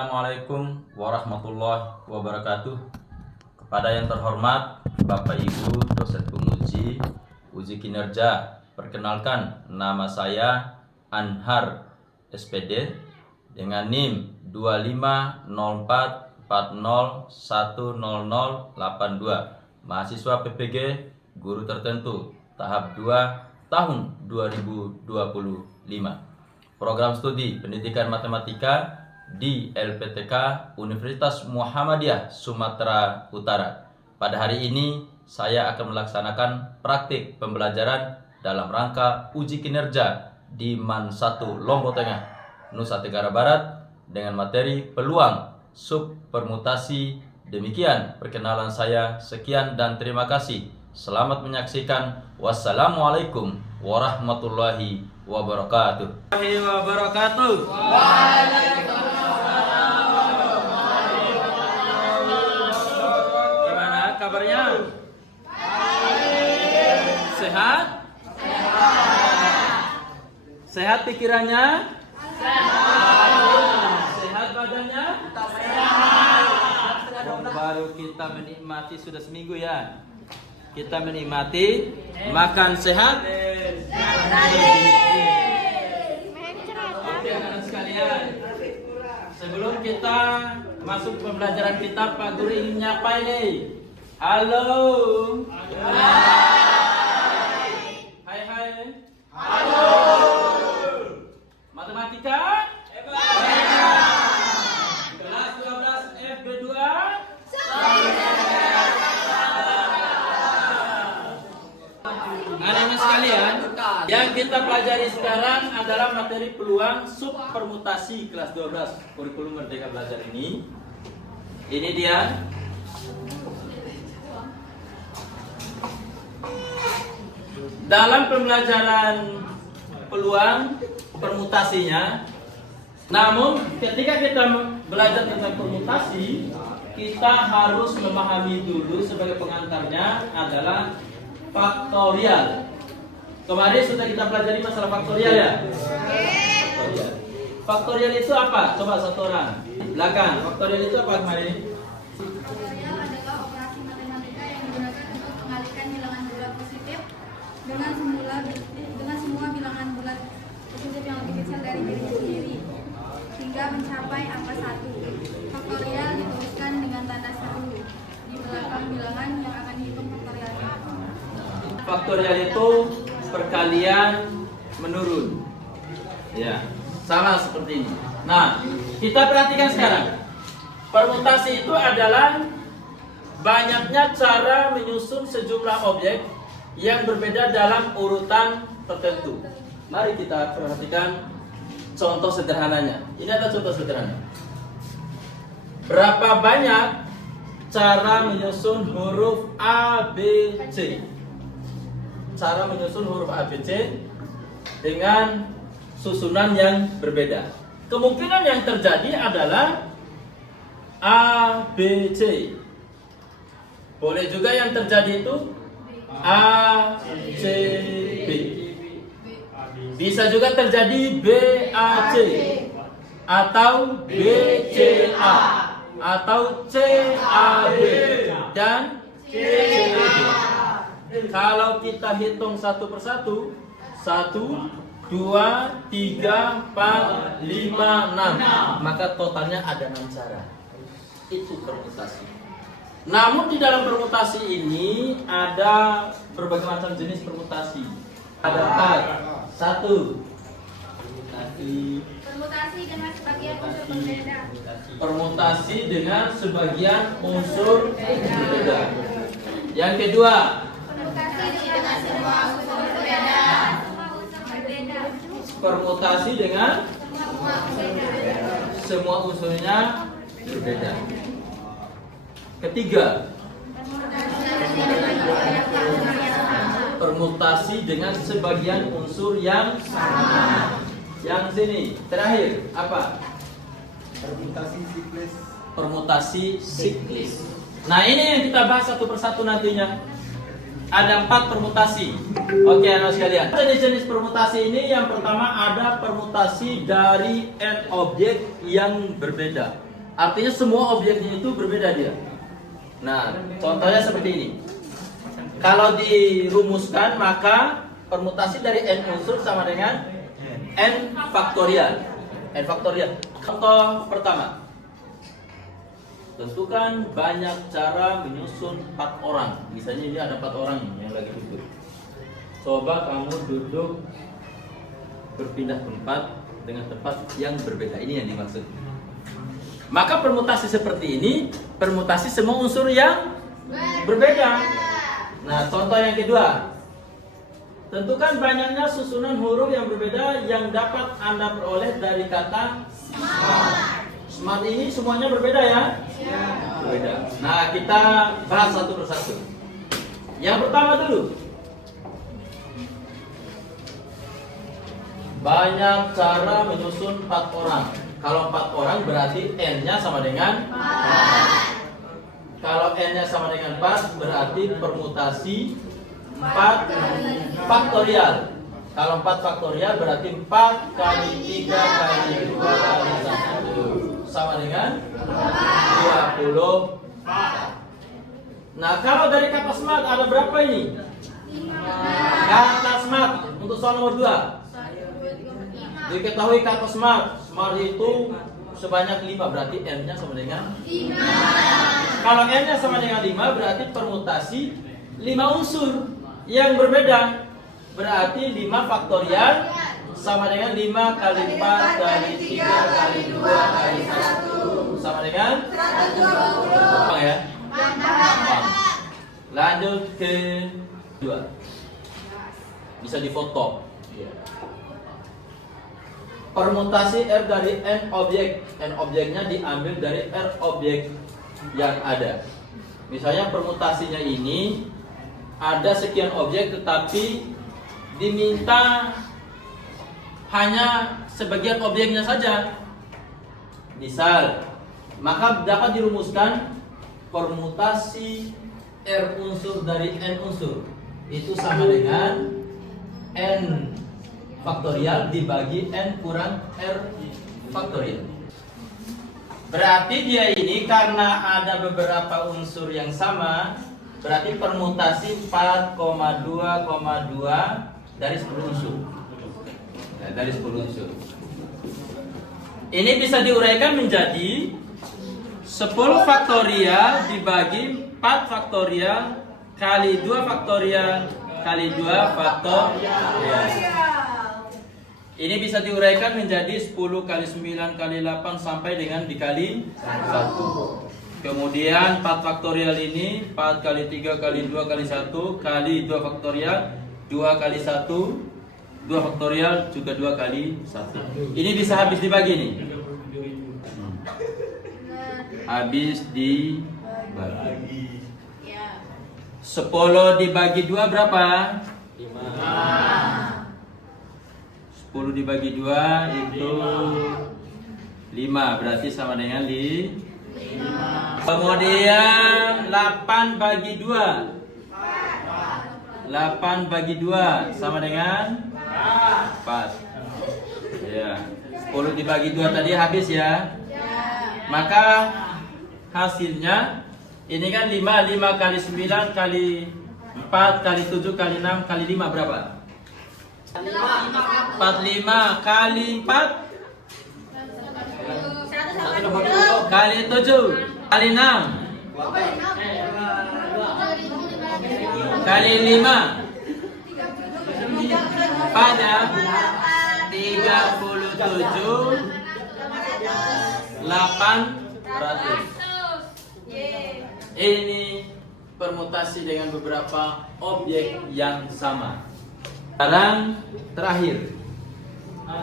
Assalamualaikum warahmatullahi wabarakatuh. Kepada yang terhormat Bapak Ibu dosen penguji uji kinerja, perkenalkan nama saya Anhar SPD dengan NIM 2504401082, mahasiswa PPG guru tertentu tahap 2 tahun 2025. Program studi pendidikan matematika di LPTK Universitas Muhammadiyah Sumatera Utara. Pada hari ini saya akan melaksanakan praktik pembelajaran dalam rangka uji kinerja di MAN 1 Lombok Tengah, Nusa Tenggara Barat dengan materi peluang sub permutasi. Demikian perkenalan saya. Sekian dan terima kasih. Selamat menyaksikan. Wassalamualaikum warahmatullahi wabarakatuh. Gimana kabarnya? Sehat? Sehat pikirannya? Sehat badannya? Baru kita menikmati sudah seminggu ya. Kita menikmati makan sehat. Oke anak-anak sekalian, sebelum kita masuk pembelajaran kita, Pak Guru ingin nyapa ini. Halo. Hai hai. Halo. Matematika? Kelas 12 FB2? Anak-anak sekalian, yang kita pelajari sekarang adalah materi peluang sub permutasi kelas 12 kurikulum Merdeka Belajar ini. Ini dia. Dalam pembelajaran peluang permutasinya, namun ketika kita belajar tentang permutasi, kita harus memahami dulu sebagai pengantarnya adalah faktorial. Kemarin sudah kita pelajari masalah faktorial ya? Faktorial. Faktorial itu apa? Coba satu orang. Belakang. Faktorial itu apa kemarin? Faktorial adalah operasi matematika yang digunakan untuk mengalihkan bilangan bulat positif dengan semua bilangan bulat positif yang lebih kecil dari dirinya sendiri hingga mencapai angka 1. Faktorial dituliskan dengan tanda seru di belakang bilangan yang akan dihitung faktorialnya. Faktorial itu perkalian menurun. Ya, sama seperti ini. Nah, kita perhatikan sekarang. Permutasi itu adalah banyaknya cara menyusun sejumlah objek yang berbeda dalam urutan tertentu. Mari kita perhatikan contoh sederhananya. Ini adalah contoh sederhana. Berapa banyak cara menyusun huruf A, B, C? Cara menyusun huruf A, B, C dengan susunan yang berbeda. Kemungkinan yang terjadi adalah A, B, C. Boleh juga yang terjadi itu A, C, B. Bisa juga terjadi B, A, C, atau B, C, A, atau C, A, B, dan C, B. Kalau kita hitung satu persatu, 1, 2, 3, 4, 5, 6, maka totalnya ada 6 cara. Itu permutasi. Namun di dalam permutasi ini ada berbagai macam jenis permutasi. Ada 4. 1. Permutasi dengan sebagian unsur berbeda. Permutasi dengan sebagian unsur berbeda. Yang kedua, Permutasi dengan semua unsur berbeda. permutasi dengan semua unsurnya berbeda. Ketiga, permutasi dengan sebagian unsur yang sama. Yang sini, terakhir apa? Permutasi siklis. Nah, ini yang kita bahas satu persatu nantinya. Ada 4 permutasi. Oke, anak sekalian. Jenis-jenis permutasi ini yang pertama ada permutasi dari n objek yang berbeda. Artinya semua objeknya itu berbeda dia. Nah, contohnya seperti ini. Kalau dirumuskan maka permutasi dari n unsur sama dengan n faktorial. N faktorial. Contoh pertama. Tentukan banyak cara menyusun 4 orang. Misalnya ini ada 4 orang yang lagi duduk. Coba kamu duduk berpindah tempat dengan tempat yang berbeda. Ini yang dimaksud. Maka permutasi seperti ini, permutasi semua unsur yang berbeda. Nah, contoh yang kedua. Tentukan banyaknya susunan huruf yang berbeda yang dapat Anda peroleh dari kata smart. Smart ini semuanya berbeda ya? Berbeda. Nah, kita bahas satu persatu. Yang pertama dulu. Banyak cara menyusun 4 orang. Kalau 4 orang berarti n-nya sama dengan 4. Kalau n-nya sama dengan 4 berarti permutasi 4 faktorial. Kalau 4 faktorial berarti 4 kali 3 kali 2 kali 1 sama dengan 24. Nah, kalau dari kata smart ada berapa ini? 5. Kata smart untuk soal nomor 2. Diketahui kata smart. Smart itu sebanyak 5, berarti n-nya sama dengan 5. Kalau n-nya sama dengan 5 berarti permutasi 5 unsur yang berbeda. Berarti 5 faktorial sama dengan 5 kali 4 kali 3 kali 2 kali 1 sama dengan 120. Ya. Lanjut ke 2. Bisa difoto. Permutasi R dari N objek. N objeknya diambil dari R objek yang ada. Misalnya permutasinya ini ada sekian objek tetapi diminta hanya sebagian objeknya saja. Misal, maka dapat dirumuskan permutasi R unsur dari N unsur. Itu sama dengan N faktorial dibagi N kurang R faktorial. Berarti dia ini karena ada beberapa unsur yang sama, berarti permutasi 4,2,2 dari 10 unsur. Nah, dari 10 unsur. Ini bisa diuraikan menjadi 10 faktorial dibagi 4 faktorial kali 2 faktorial kali 2 faktorial. Ini bisa diuraikan menjadi 10 kali 9 kali 8 sampai dengan dikali 1. Kemudian 4 faktorial ini 4 kali 3 kali 2 kali 1 kali 2 faktorial 2 kali 1 2 faktorial juga 2 kali 1. Ini bisa habis dibagi nih. Habis dibagi. 10 dibagi 2 berapa? 5. 10 dibagi 2 itu 5, berarti sama dengan 5. Kemudian 8 bagi 2 8 bagi 2 sama dengan 4. Ya. 10 dibagi 2 tadi habis ya. Maka hasilnya ini kan 5 kali 9 kali 4 kali 7 kali 6 kali 5 berapa? 45 kali 4 kali 7 kali 6 kali 5 pada 37 800. Ini permutasi dengan beberapa objek yang sama. Sekarang terakhir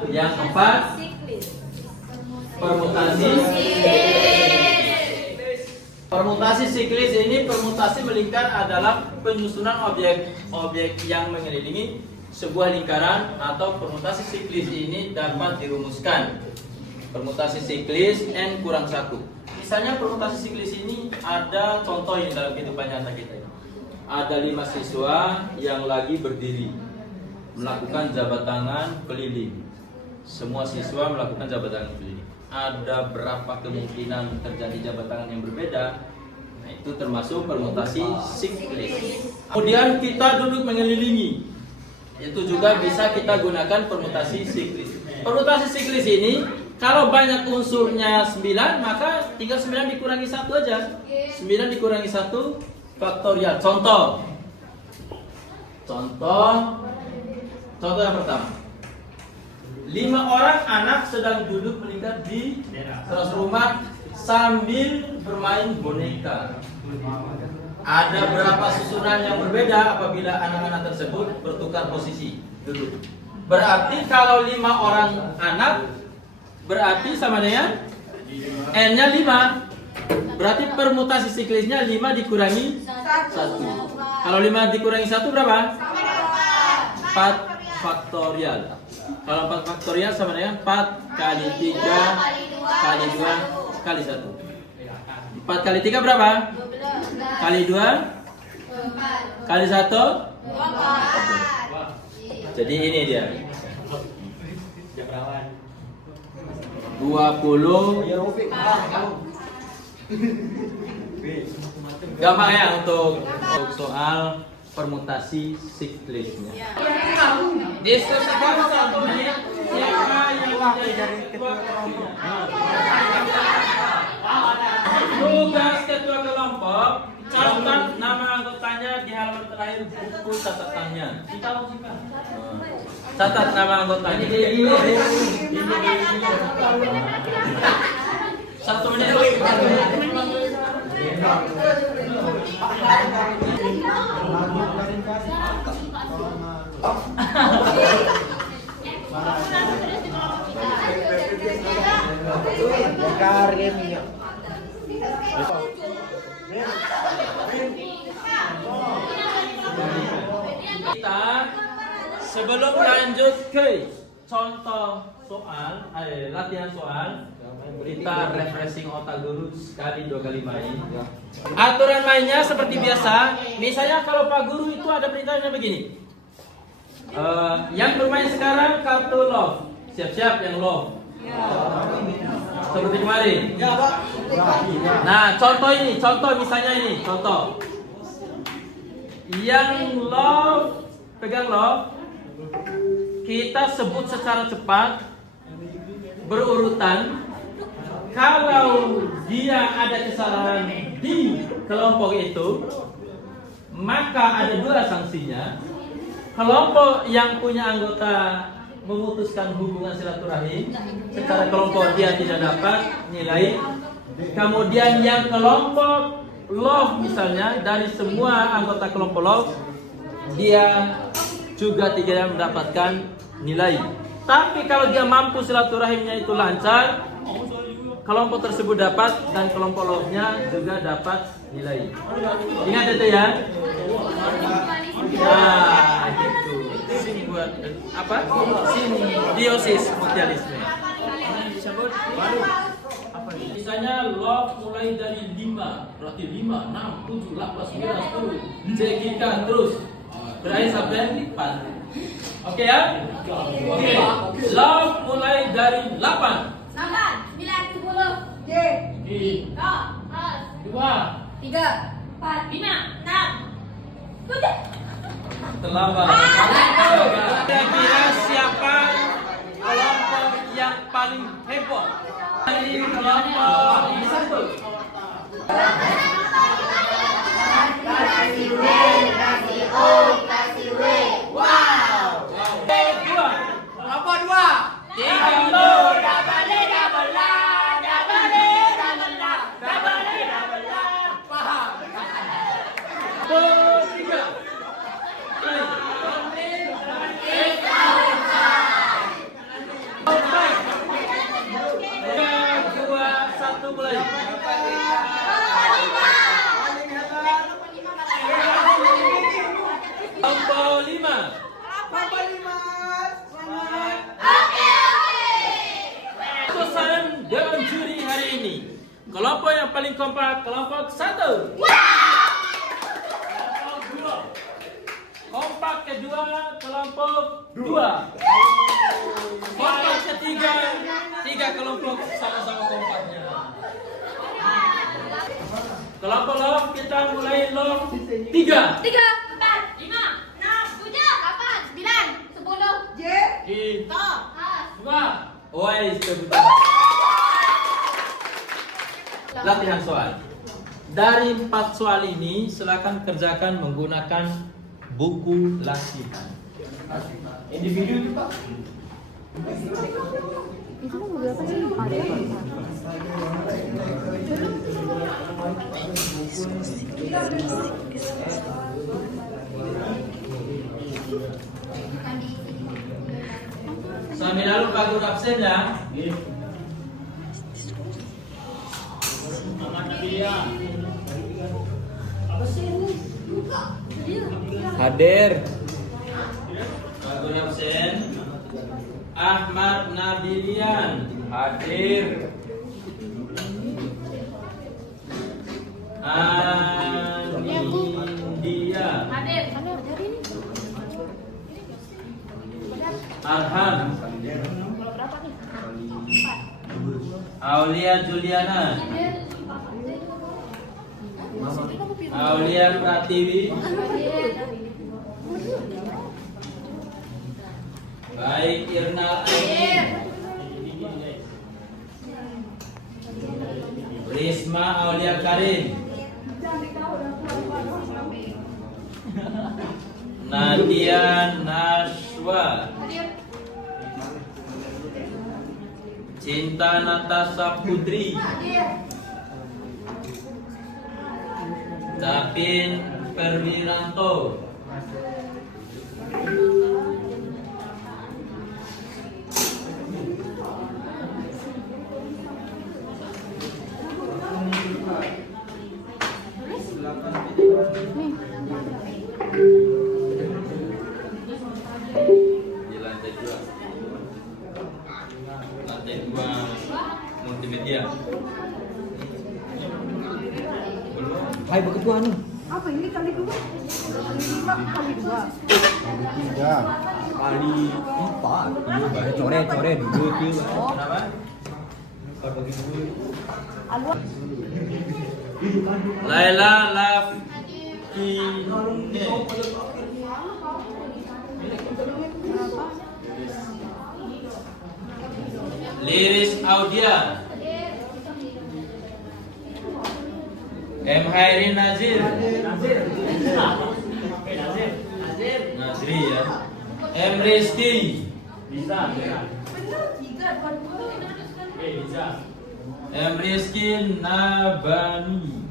yang keempat, permutasi permutasi siklis. Ini permutasi melingkar adalah penyusunan objek-objek yang mengelilingi sebuah lingkaran, atau permutasi siklis ini dapat dirumuskan permutasi siklis n kurang 1. Misalnya permutasi siklis ini ada contoh yang dalam kehidupan nyata kita. Ada 5 siswa yang lagi berdiri melakukan jabat tangan keliling. semua siswa melakukan jabat tangan seperti ini. Ada berapa kemungkinan terjadi jabat tangan yang berbeda? Nah, itu termasuk permutasi siklis. Kemudian kita duduk mengelilingi. Itu juga bisa kita gunakan permutasi siklis. Permutasi siklis ini kalau banyak unsurnya 9, mata tinggal 9 dikurangi 1 aja. 9 dikurangi 1 faktorial. Contoh yang pertama. 5 orang anak sedang duduk melingkar di teras rumah sambil bermain boneka. Ada berapa susunan yang berbeda apabila anak-anak tersebut bertukar posisi duduk? Berarti kalau 5 orang anak, berarti sama dengan N-nya 5. Berarti permutasi siklisnya 5 dikurangi 1. Kalau 5 dikurangi 1 berapa? 4 faktorial. Kalau 4 faktorial sama dengan 4 kali 3 kali 2 kali 1. 4 kali 3 berapa? 12 Kali 2 kali 1. 24. Jadi ini dia. 20. Gampang ya untuk soal permutasi siklisnya. Diskusikan 1 menit siapa yang menjadi ketua kelompok. Tugas ketua kelompok, catat nama anggotanya di halaman terakhir buku catatannya. Catat nama anggotanya. 1 menit. Kita sebelum lanjut ke contoh soal, latihan soal, kita refreshing otak dulu sekali 2 kali main. Aturan mainnya seperti biasa. Misalnya kalau Pak Guru itu ada perintahnya begini. Yang bermain sekarang kartu love. Siap-siap yang love. Seperti kemarin. Nah, contoh misalnya ini, contoh. Yang love, pegang love. Kita sebut secara cepat, berurutan. Kalau dia ada kesalahan di kelompok itu, maka ada 2 sanksinya. Kelompok yang punya anggota memutuskan hubungan silaturahim secara kelompok dia tidak dapat nilai. Kemudian yang kelompok love misalnya, dari semua anggota kelompok love dia juga tidak mendapatkan nilai. Tapi kalau dia mampu silaturahimnya itu lancar, kelompok tersebut dapat dan kelompok love-nya juga dapat nilai. Ingat itu ya. Nah, gitu. Buat apa? Simbiosis mutualisme. Disebut apa ini? Misalnya love mulai dari 5, berarti 5, 6, 7, 8, 9, 10. Jika terus berakhir sampai 4. Oke ya? Oke. Love mulai dari 8. 9, 10. 2, 3, 4, 5, 6. terlambat. Kira-kira siapa kelompok yang paling heboh dari kelompok satu? Kasih W. Wow. Dua. Apa 2? 3. Paham. 3. Mulai. Kelompok 5. Keputusan dewan juri hari ini, kelompok yang paling kompak kelompok 1. Kelompok 2. Kompak kedua kelompok 2. Kompak ketiga Apa loh? Kita mulai loh. 3. 3, 4, 5, 6, 7, 8, 9, 10. J. To. Woi, latihan soal. Dari 4 soal ini, silakan kerjakan menggunakan buku latihan. Individu itu Pak. Itu kan beberapa sih ada. Sambil lalu Pak Guru absen ya. Hadir. Pak Guru absen. Ahmad Nabilian hadir. Anindya Hadir. Arham Aulia Juliana Aulia Pratiwi baik Irnal Aini Risma Aulia Karim Nadia Naswa Cinta Natasha Putri Capin Perwiranto di lantai 2 multimedia. Hai begitu anu. Apa ini kali 2? 5 kali 2. Tiga kali 4. Iya, banyak coret dulu tuh. Kenapa? Laila Lafine Liris Audia M. Hairi Nazir Nazri ya M. Rizky M. Rizky Nabani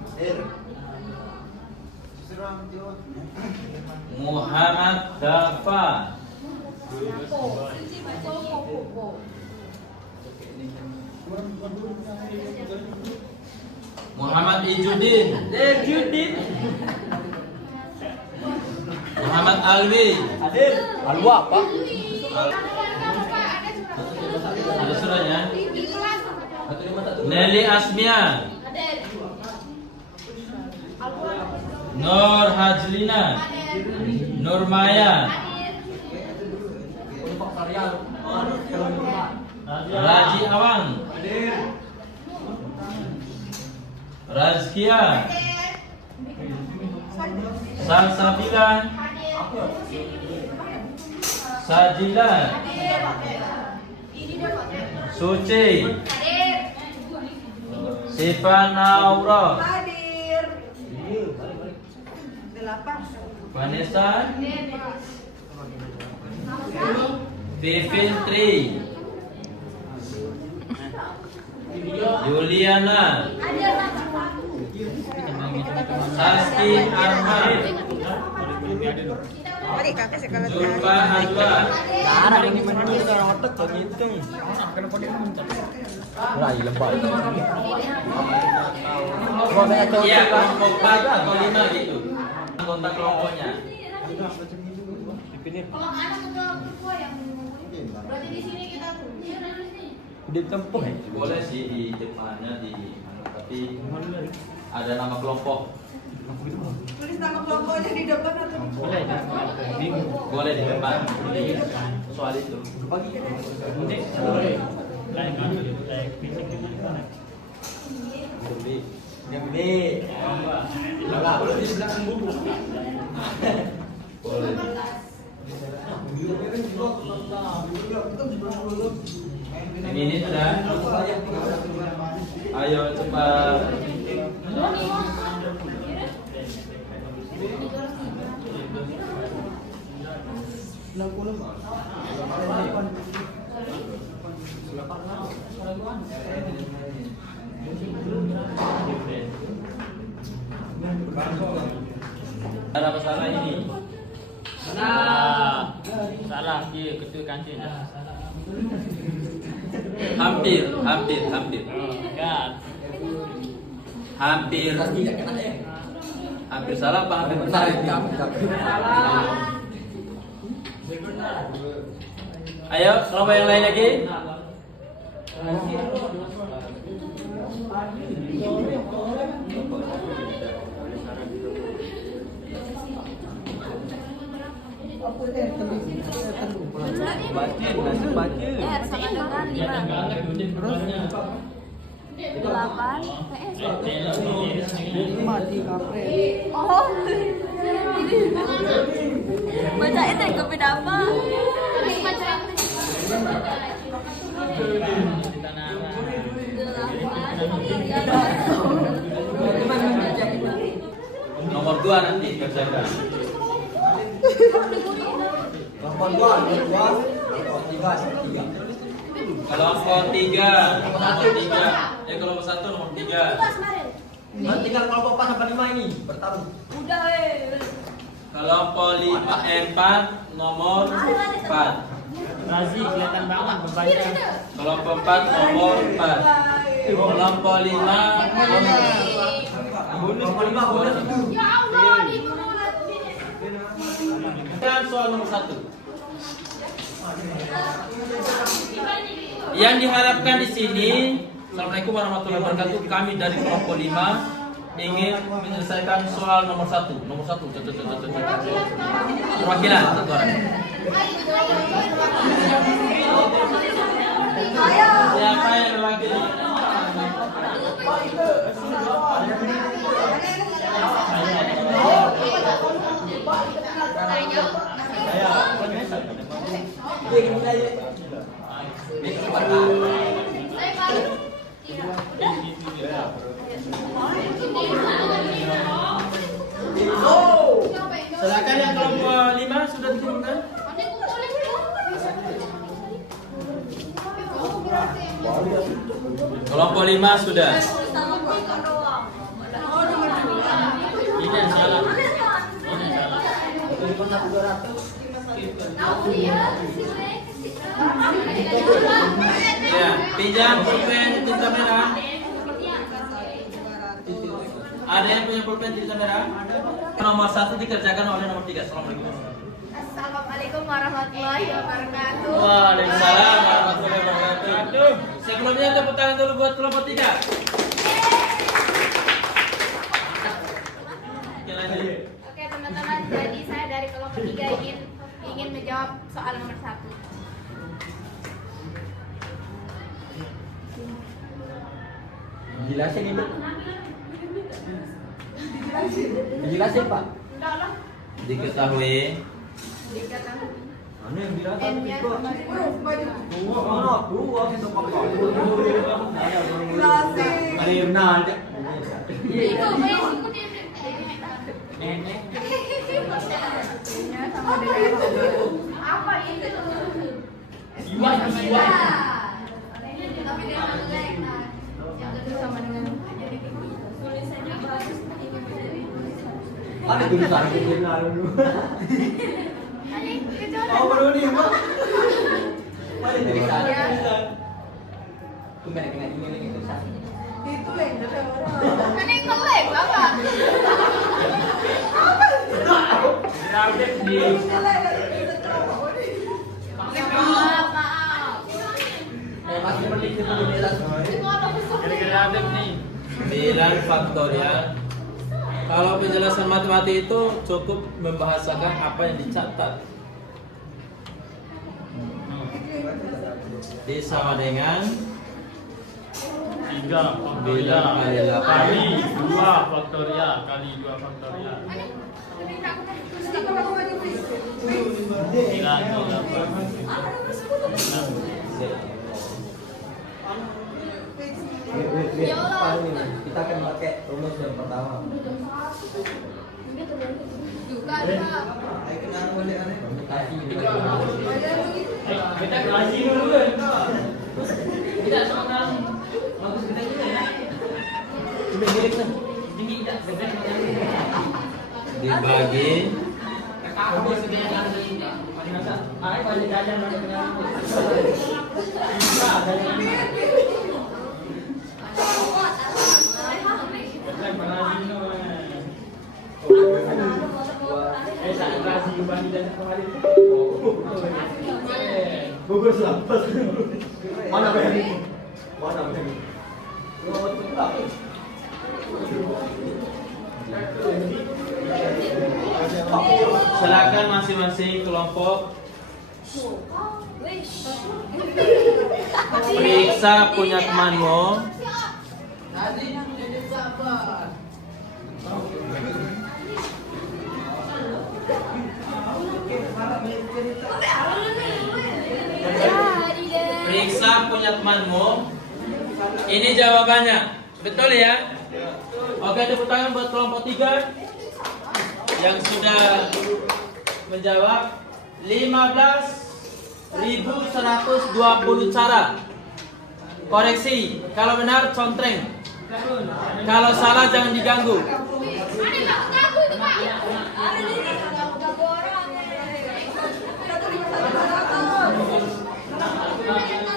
Muhammad Dafa Muhammad Ijudin Muhammad Alwi Alwa apa? ada suratnya Nelly Asmia Nur Hajlina Nur Maya Raji Awang Razkia Salsabila Sajila Suci Siva Naura Vanessa Vivin Tri Juliana Saski Arman Zulfa Azwa Cara ini mana nih orang otak begitu. Rai lembab. Iya, kelompok 4 atau 5 gitu anggota kelompoknya. Kalau anak ketua yang berarti di sini kita Di tempuh ya. Boleh sih di depannya tapi ada nama kelompok. Tulis nama kelompoknya di depan atau di Boleh di depan. Soal itu. Gede. Salah, belum di belakang buku. Ini sudah. Ayo cepat. Ada masalah ini. Salah dia ketua kantin. Hampir. Kan. Hampir salah apa hampir benar ini? Ayo, kelompok yang lain lagi. sama dengan 8 PS. Oh. Bacain deh kopi apa? Nomor 2 nanti kerjakan. Kelompok 2, Kelompok 3, nomor 3. Kelompok 1 nomor 3. Nanti tinggal kelompok 4 sampai 5 ini bertarung. Kelompok 4 nomor 4. Razi kelihatan banget membaca. Kelompok 4 nomor 4. Kelompok 5 Kelompok 5 bonus itu. dan soal nomor 1. Yang diharapkan di sini, Assalamualaikum warahmatullahi wabarakatuh. Kami dari kelompok 5 ingin menyelesaikan soal nomor 1. Nomor 1. Perwakilan satu orang. Siapa yang mewakili? Silakan yang kelompok 5 sudah dikirimkan. Kelompok 5 sudah. Ini yang salah. Ya, pinjam pulpen tinta merah. Ada yang punya pulpen tinta merah? Nomor 1 dikerjakan oleh nomor 3. Assalamualaikum. Assalamualaikum warahmatullahi wabarakatuh. Waalaikumsalam warahmatullahi wabarakatuh. Sebelumnya tepuk tangan dulu buat kelompok 3. Oke, lanjut. Oke teman-teman, jadi saya dari kelompok 3 ingin menjawab soal nomor 1. Dijelasin ini. Dijelasin Pak. Diketahui Anu yang bilang N-nya sama apa itu? Jiwa. Tapi dengan ngelek. Yang kedua sama dengan tulisannya bagus. Ada tulisan jurnal dulu. Oh, baru nih, Pak. Ada tulisan. Tuh banyak ini tulisan. Itu yang ada orang. Kan yang ngelek, Bapak. Update di Maaf. Masih penting itu jelas. gara-gara update nih. 9 faktorial. Kalau penjelasan matematik itu cukup membahasakan apa yang dicatat. Disama dengan 3 faktorial kali 2 faktorial kali 2 faktorial. 9 kita akan pakai rumus yang pertama. Kita kasih dulu kan. Kita sama bagus kita juga ya. Sudah mirip kan? Tinggi tak? Dibagi Kamu segini kan ini. Ai banyak jajan banyak penyakit. Bisa dari ini. Kan pengajian no. Tak kasih bagi dan kembali. Gugur selapas. Mana bayar? Mana bayar? Silakan masing-masing kelompok periksa punya temanmu. Periksa punya temanmu. Ini jawabannya. Betul ya? Oke, tepuk tangan buat kelompok 3 yang sudah menjawab. 15.120 cara. Koreksi, kalau benar contreng. Kalau salah jangan diganggu.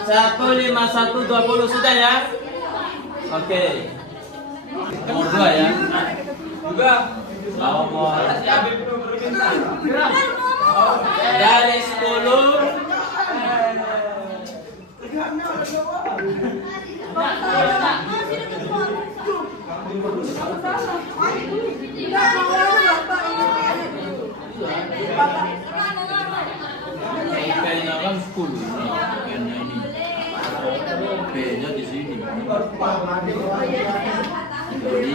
15120 sudah ya? Oke. Nomor 2 ya. Juga. Nomor dari 10. Kayaknya kan 10. B-nya di sini. Jadi,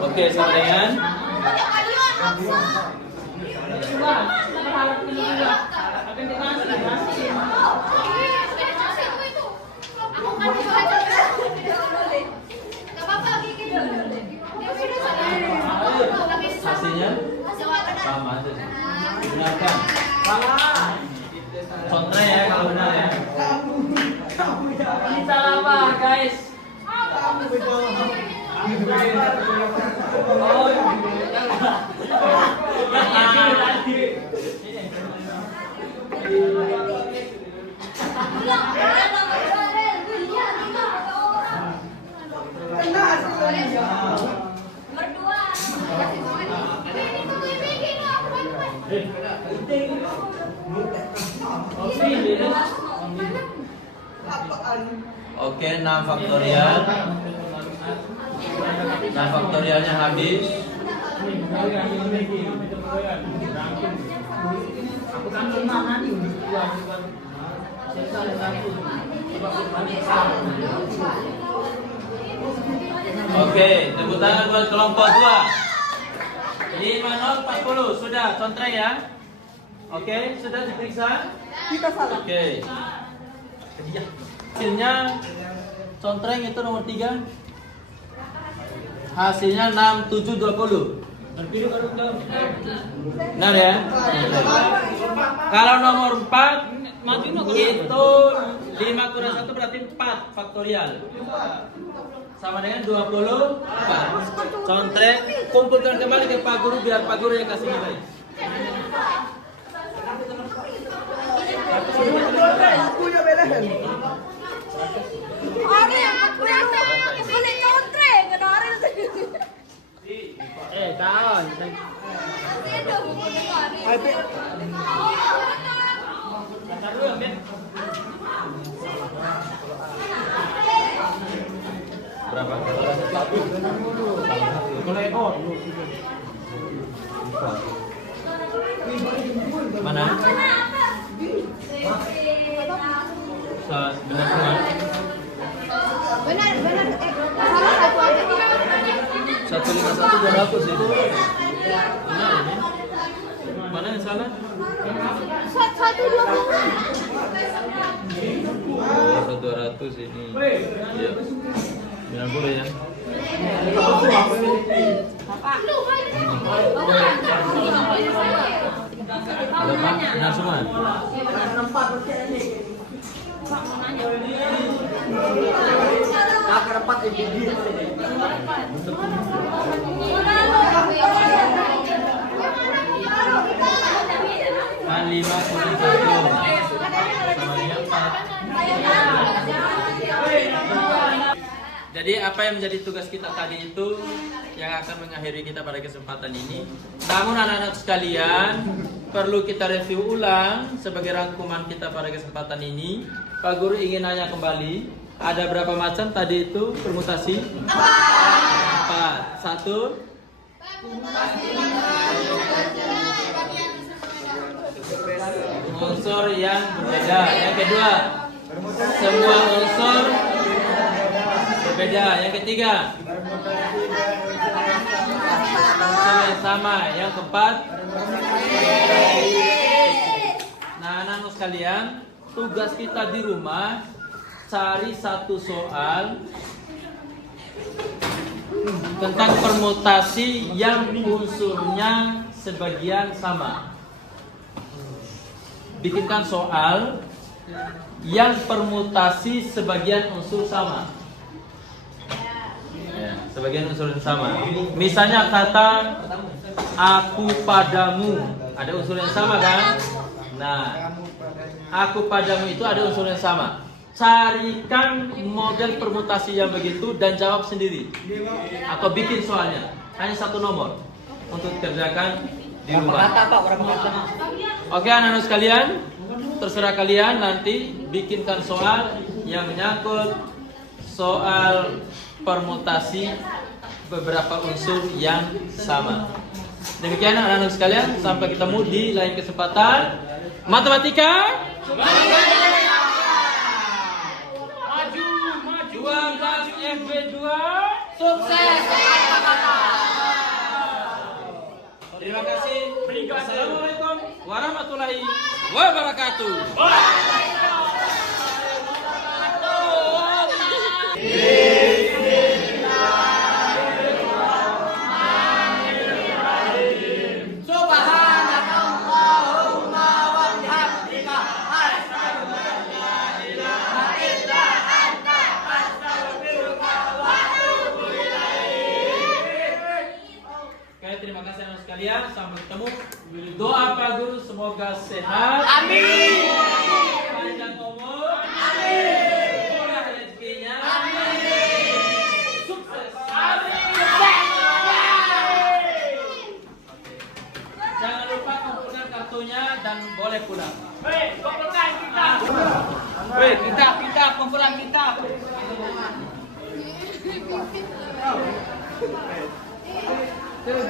oke, sama dengan hasilnya sama aja. Benarkan. Kontra ya kalau benar ya. Ini salah apa, guys? Oh, Oke, 6 faktorial. 6 faktorialnya habis. aku kan lima nanti untuk dua sisa satu. Oke, tepuk tangan buat kelompok 2. 5040 sudah contreng ya. Oke, sudah diperiksa. Kita salah. Oke. Hasilnya contreng itu nomor 3. Hasilnya 6720. Benar ya? Kalau nomor 4 itu 5 kurang 1 berarti 4 faktorial. Sama dengan 24. Contreng, kumpulkan kembali ke Pak Guru biar Pak Guru yang kasih nilai. Akunya belahan. Aku yang boleh contreng kemarin. Tahun. Kata dulu, Min. Berapa? Mana? 151 200 ini. Benar ini. Mana yang salah? 200 ini. Iya. 90 ya. Benar semua. Kan 51 sama dia 4. Jadi apa yang menjadi tugas kita tadi itu yang akan mengakhiri kita pada kesempatan ini. Namun anak-anak sekalian, perlu kita review ulang sebagai rangkuman kita pada kesempatan ini. Pak Guru ingin nanya kembali, ada berapa macam tadi itu permutasi? 4. 1. Unsur yang berbeda. Yang kedua, semua unsur berbeda. Yang ketiga, unsur yang sama. Yang keempat, nah anak-anak sekalian, tugas kita di rumah cari satu soal tentang permutasi yang unsurnya sebagian sama. Bikinkan soal yang permutasi sebagian unsur sama. Ya, sebagian unsur yang sama. Misalnya kata aku padamu, ada unsur yang sama kan? Nah, aku padamu itu ada unsur yang sama. Carikan model permutasi yang begitu dan jawab sendiri. Atau bikin soalnya. Hanya satu nomor untuk kerjakan di rumah. Oke anak-anak sekalian, terserah kalian nanti bikinkan soal yang menyangkut soal permutasi beberapa unsur yang sama. Demikian anak-anak sekalian, sampai ketemu di lain kesempatan. Matematika maju 12 FB2 sukses. Terima kasih. Assalamualaikum warahmatullahi wabarakatuh. Terima kasih anak sekalian, sampai ketemu. Doa Pak Guru semoga sehat. Amin. Panjang umur. Amin. Murah rezekinya. Amin. Sukses. Amin. Jangan lupa kumpulkan kartunya dan boleh pulang. Kumpulkan kita. Kita kumpulan kita. Terus